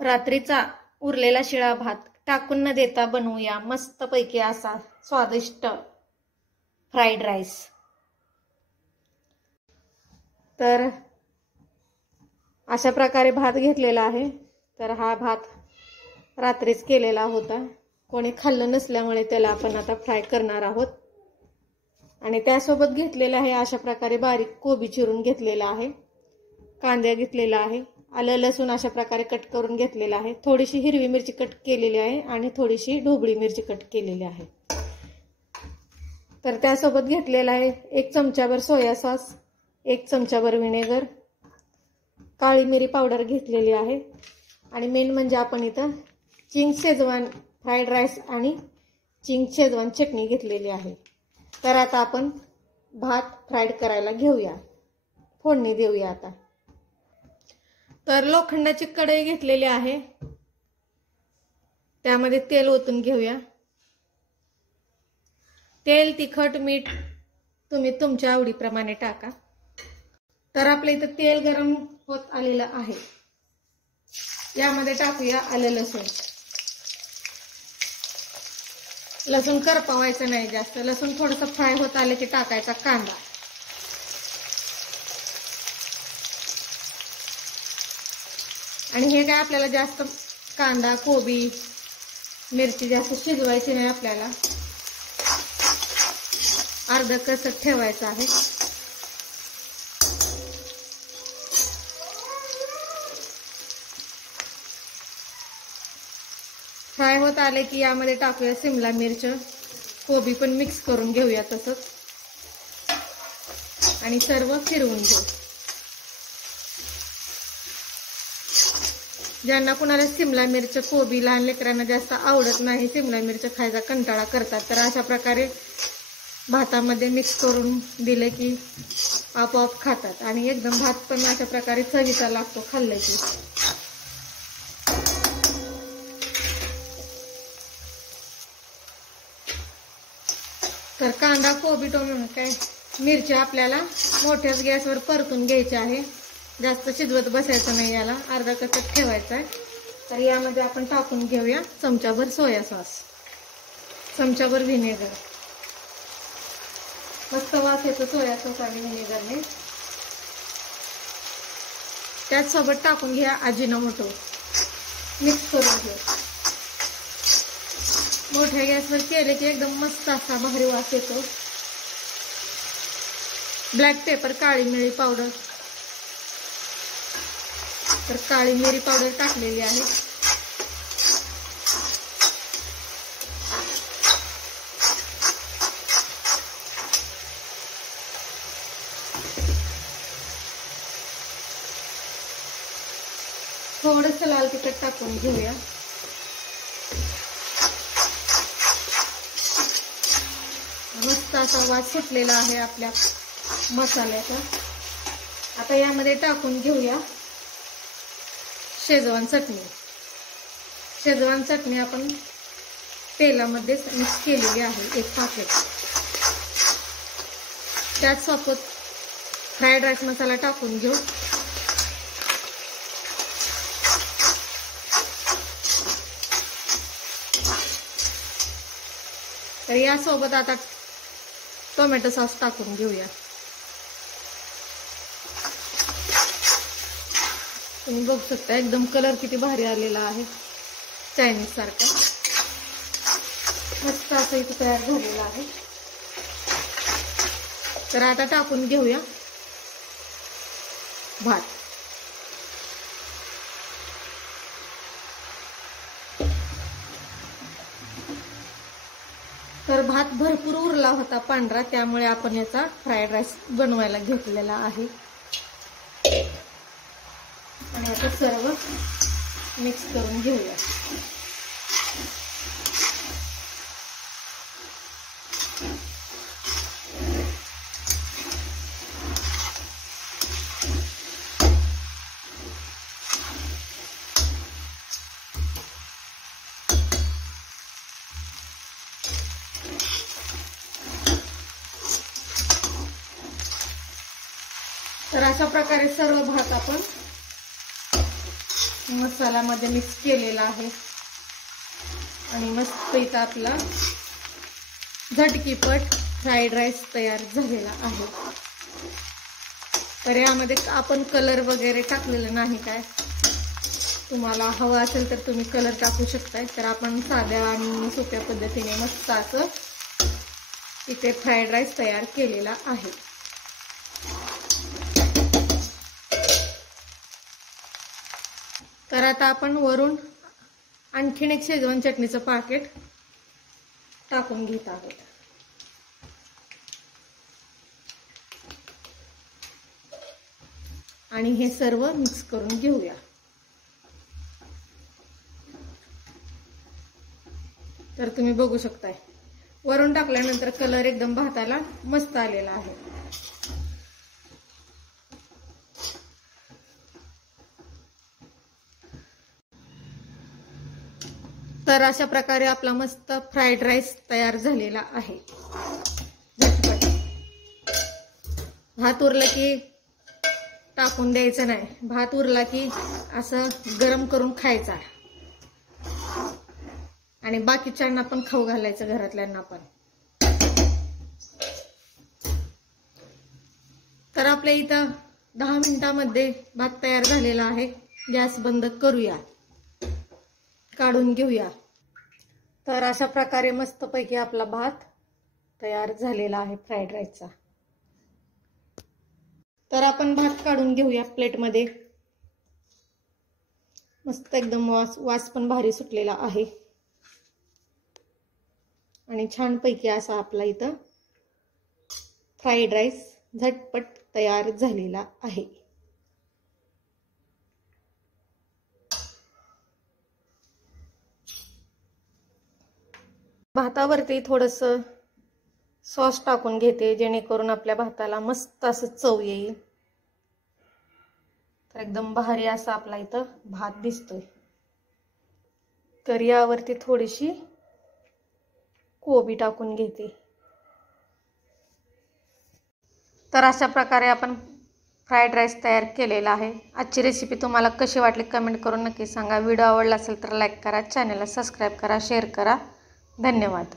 रात्रीचा उरलेला शिळा भात टाकून न देता बनवूया मस्तपैकी असा स्वादिष्ट फ्राईड राईस। तर अशा प्रकारे भात घेतलेला आहे। तर हा भात रात्रीच केलेला होता, कोणी खाल्लं नसल्यामुळे त्याला आपण आता फ्राय करणार आहोत। आणि त्यासोबत घेतलेला आहे अशा प्रकारे बारीक कोबी चिरून घेतलेला आहे, कांदा घेतलेला आहे, आलं लसूण अशा प्रकारे कट करून घेतलेला आहे, थोडीशी हिरवी मिरची कट केलेली आहे आणि थोडीशी ढोबळी मिरची कट केलेली आहे। तर त्यासोबत घेतलेला आहे 1 चमचाभर सोया सॉस, 1 चमचाभर विनेगर, काळी मिरी पावडर घेतलेली आहे आणि मेन म्हणजे आपण इथं चिंग शेजवान फ्राईड राईस आणि चिंग शेजवान चटणी घेतलेली आहे। तर आता आपण भात फ्राईड करायला घेऊया, फोडणी देऊया आता। तर लोखंडाची कढई घेतलेली आहे, त्यामध्ये तेल ओतून घेऊया। तेल, तिखट, मीठ तुम्ही तुमच्या आवडीप्रमाणे टाका। तर आपल्या इथं तेल गरम होत आलेलं आहे, यामध्ये टाकूया आलं लसूण। लसूण करपवायचं नाही जास्त, लसूण थोडंसं फ्राय होत आलं की टाकायचा कांदा। आणि हे काय आपल्याला जास्त कांदा, कोबी, मिरची जास्त शिजवायची नाही, आपल्याला अर्ध कच्चं ठेवायचं आहे। फ्राय होत आले की यामध्ये टाकूया शिमला मिरच, कोबी पण मिक्स करून घेऊया तसंच आणि सर्व फिरवून घेऊ। ज्यांना कुणाला शिमला मिरच, कोबी लहान लेकरांना जास्त आवडत नाही, शिमला मिरच खायचा कंटाळा करतात, तर अशा प्रकारे भातामध्ये मिक्स करून दिले की आपोआप खातात आणि एकदम भात पण अशा प्रकारे चवीचा लागतो खाल्लं की। तर कांदा, कोबी, टोमॅटो, मिरची आपल्याला मोठ्याच गॅसवर परतून घ्यायची आहे, जास्त शिजवत बसायचं नाही, याला अर्धा कच्चा ठेवायचा आहे। तर यामध्ये आपण टाकून घेऊया चमचाभर सोया सॉस, चमचाभर व्हिनेगर, मस्त वास येतो सोया सॉस आणि व्हिनेगरने। त्याचसोबत टाकून घ्या अजिनोमोटो, मिक्स करून घ्या। मोठ्या गॅसवर केले की एकदम मस्त असा भारी वास येतो। ब्लॅक पेपर, काळी मिरी पावडर, तर काळी मिरी पावडर टाकलेली आहे। थोडंसं लाल तिखट टाकून घेऊया। मस्त असा वास सुटलेला आहे आपल्या मसाल्याचा। आता यामध्ये टाकून घेऊया शेजवान चटणी। शेजवान चटणी आपण तेलामध्ये मिक्स केलेली आहे 1 पाकीट। त्याचसोबत फ्राईड राईस मसाला टाकून घेऊ। तर यासोबत आता टोमॅटो सॉस टाकून घेऊया। तुम्ही बघू शकता एकदम कलर किती भारी आलेला आहे, चायनीज सारखा मस्त असं इथे तयार झालेला आहे। तर आता टाकून घेऊया भात। तर भात भरपूर उरला होता पांढरा, त्यामुळे आपण याचा फ्राईड राईस बनवायला घेतलेला आहे आणि आता सर्व मिक्स करून घेऊया। तर अशा प्रकारे सर्व भात आपण मसाल्यामध्ये मिक्स केलेला आहे आणि मस्त इथं आपला झटकीपट फ्राईड राईस तयार झालेला आहे। तर यामध्ये आपण कलर वगैरे टाकलेलं नाही काय, तुम्हाला हवा असेल तर तुम्ही कलर टाकू शकताय। तर आपण साध्या आणि सोप्या पद्धतीने मस्त असं इथे फ्राईड राईस तयार केलेला आहे। तर आता आपण वरून आणखीन एक शेजवान चटणीचं पॅकेट टाकून घेत आहोत आणि हे सर्व मिक्स करून घेऊया। तर तुम्ही बघू शकताय वरून टाकल्यानंतर कलर एकदम भाताला मस्त आलेला आहे। तर अशा प्रकारे आपला मस्त फ्राईड राईस तयार झालेला आहे। झटपट भात उरला की टाकून द्यायचं नाही, भात उरला की असं गरम करून खायचा आणि बाकीच्यांना पण खाऊ घालायचं, घरातल्यांना पण। तर आपल्या इथं 10 मिनिटांमध्ये भात तयार झालेला आहे। गॅस बंद करूया, काढून घेऊया। तर अशा प्रकारे मस्तपैकी आपला भात तयार झालेला आहे फ्राईड राईसचा। तर आपण भात काढून घेऊया प्लेटमध्ये। मस्त एकदम वास पण भारी सुटलेला आहे आणि छानपैकी असा आपला इथं फ्राईड राईस झटपट तयार झालेला आहे। भातावरती थोडंसं सॉस टाकून घेते जेणेकरून आपल्या भाताला मस्त असं चव येईल। तर एकदम भारी असा आपला इथं भात दिसतोय। तर यावरती थोडीशी कोबी टाकून घेते। तर अशा प्रकारे आपण फ्राईड राईस तयार केलेला आहे। आजची रेसिपी तुम्हाला कशी वाटली कमेंट करून नक्की सांगा। व्हिडिओ आवडला असेल तर लाईक करा, चॅनलला सबस्क्राईब करा, शेअर करा। धन्यवाद।